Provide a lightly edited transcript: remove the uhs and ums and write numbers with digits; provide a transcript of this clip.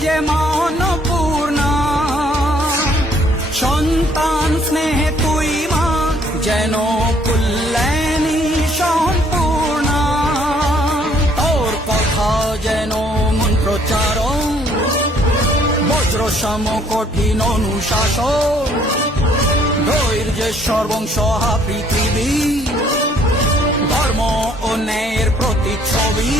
যে মনপূর্ণা, সন্তান স্নেহে তুই মা যেন কল্যাণী সম্পূর্ণা। তোর কথা যেন মন্ত্রচারণ, বজ্র সম কঠিন অনুশাসন, ধৈর্যের সর্বংসহা পৃথিবী, ধর্ম ও ন্যায়ের প্রতিচ্ছবি।